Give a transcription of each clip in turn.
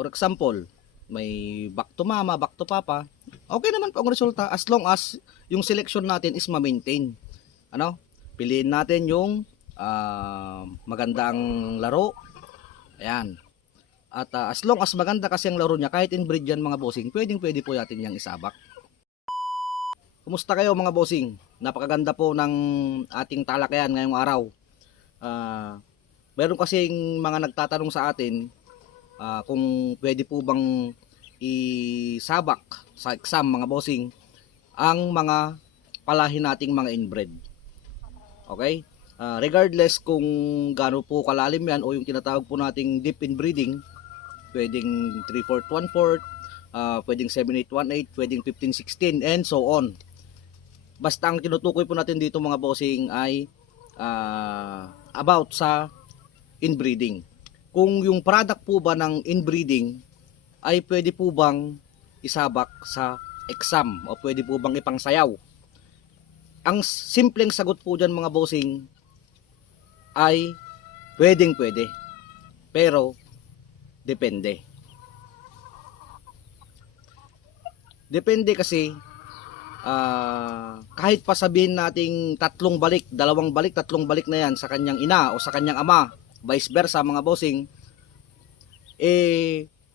For example, may back to mama, back to papa. Okay naman po ang resulta as long as yung selection natin is ma-maintain. Ano? Piliin natin yung magandang laro. Ayan. At as long as maganda kasi ang laro niya, kahit inbreed yan mga bossing, pwede po natin yang isabak. Kumusta kayo mga bossing? Napakaganda po ng ating talakayan ngayong araw. Meron kasing mga nagtatanong sa atin kung pwede po bang isabak sa exam mga bossing ang mga palahin nating mga inbred. Okay? Regardless kung gaano po kalalim yan o yung tinatawag po nating deep inbreeding, pwedeng 3/4, 1/4, pwedeng 7/8, 1/8, pwedeng 15/16 and so on. Basta ang tinutukoy po natin dito mga bossing ay about sa inbreeding. Kung yung product po ba ng inbreeding ay pwede po bang isabak sa exam o pwede po bang ipangsayaw? Ang simpleng sagot po dyan mga bossing ay pwede. Pero depende. Depende kasi kahit pa sabihin nating 2 balik, 2 balik, 3 balik na yan sa kanyang ina o sa kanyang ama, vice versa mga bossing,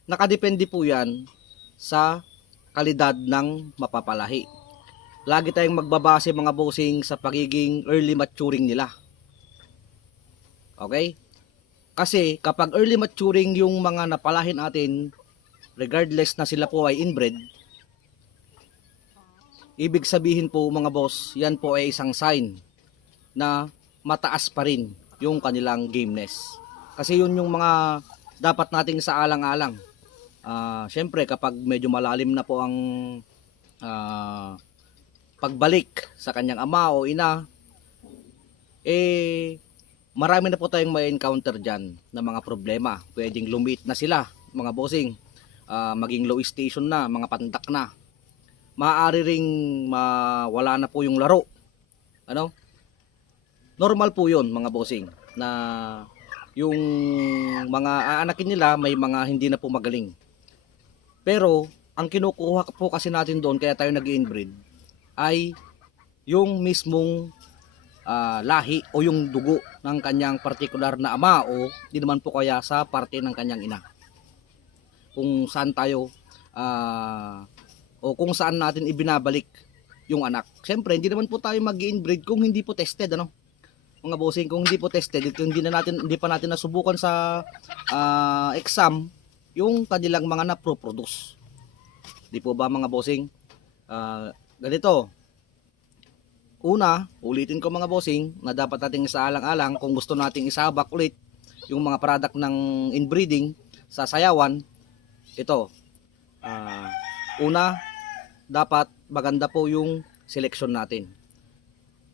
nakadepende po yan sa kalidad ng mapapalahi. Lagi tayong magbabase mga bossing sa pagiging early maturing nila. Okay? Kasi kapag early maturing yung mga napalahin natin, regardless na sila po ay inbred, ibig sabihin po mga boss, yan po ay isang sign na mataas pa rin yung kanilang gameness. Kasi yun yung mga dapat nating sa alang-alang. Syempre kapag medyo malalim na po ang pagbalik sa kanyang ama o ina, marami na po tayong may encounter dyan na mga problema. Pwedeng lumit na sila mga bossing, maging low station na, mga pandak na. Maaari ring mawala na po yung laro. Ano? Normal po yun mga bossing na yung mga aanakin nila may mga hindi na po magaling. Pero ang kinukuha po kasi natin doon kaya tayo nag-inbreed ay yung mismong lahi o yung dugo ng kanyang partikular na ama o di naman po kaya sa parte ng kanyang ina. Kung saan tayo o kung saan natin ibinabalik yung anak. Siyempre, hindi naman po tayo mag-inbreed kung hindi po tested, ano? Mga bossing, kung hindi po tested, kung hindi pa natin nasubukan sa exam yung kanilang mga na-produce. Di po ba mga bossing? Ganito. Una, ulitin ko mga bossing na dapat nating isaalang-alang kung gusto nating isabak ulit yung mga product ng inbreeding sa sayawan. Ito. Una, dapat maganda po yung selection natin.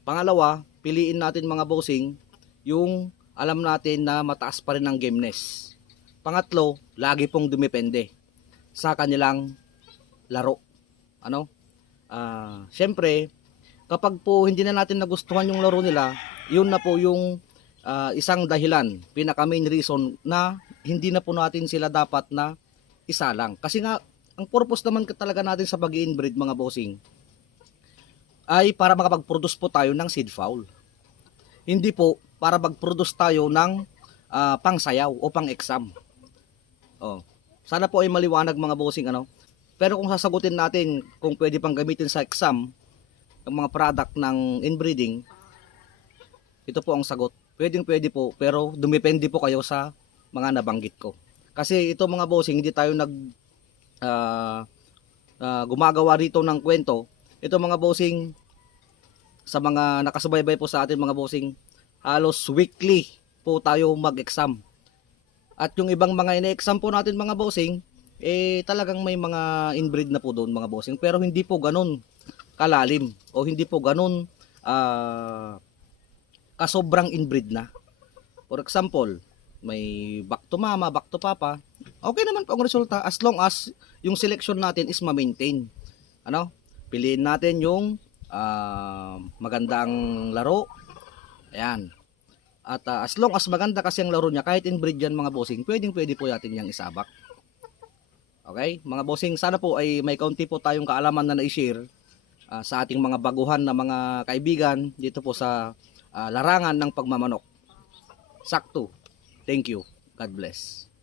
Pangalawa, piliin natin mga bossing yung alam natin na mataas pa rin ang gameness. Pangatlo, lagi pong dumepende sa kanilang laro. Ano? Syempre, kapag po hindi na natin nagustuhan yung laro nila, yun na po yung isang dahilan, pinaka main reason na hindi na po natin sila dapat na isalang. Kasi nga, ang purpose naman talaga natin sa pag-inbreed mga bossing ay para makapag-produce po tayo ng seed fowl. Hindi po para mag-produce tayo ng pangsayaw o pang-exam. Sana po ay maliwanag mga bossing, ano. Pero kung sasagutin natin kung pwede pang gamitin sa exam ang mga product ng inbreeding, ito po ang sagot. Pwede po, pero dumepende po kayo sa mga nabanggit ko. Kasi ito mga bossing, hindi tayo gumagawa rito ng kwento. Ito mga bossing, sa mga nakasubaybay po sa atin mga bossing, halos weekly po tayo mag-exam. At yung ibang mga ina-exam po natin mga bossing, talagang may mga inbreed na po doon mga bossing. Pero hindi po ganun kalalim o hindi po ganun kasobrang inbreed na. For example, may back to mama, back to papa. Okay naman po ang resulta as long as yung selection natin is ma-maintain. Ano? Piliin natin yung magandang laro. Ayan. At as long as maganda kasi ang laro niya, kahit inbreed yan mga bossing, pwede po natin yang isabak. Okay? Mga bossing, sana po ay may kaunti po tayong kaalaman na na-share sa ating mga baguhan na mga kaibigan dito po sa larangan ng pagmamanok. Sakto. Thank you. God bless.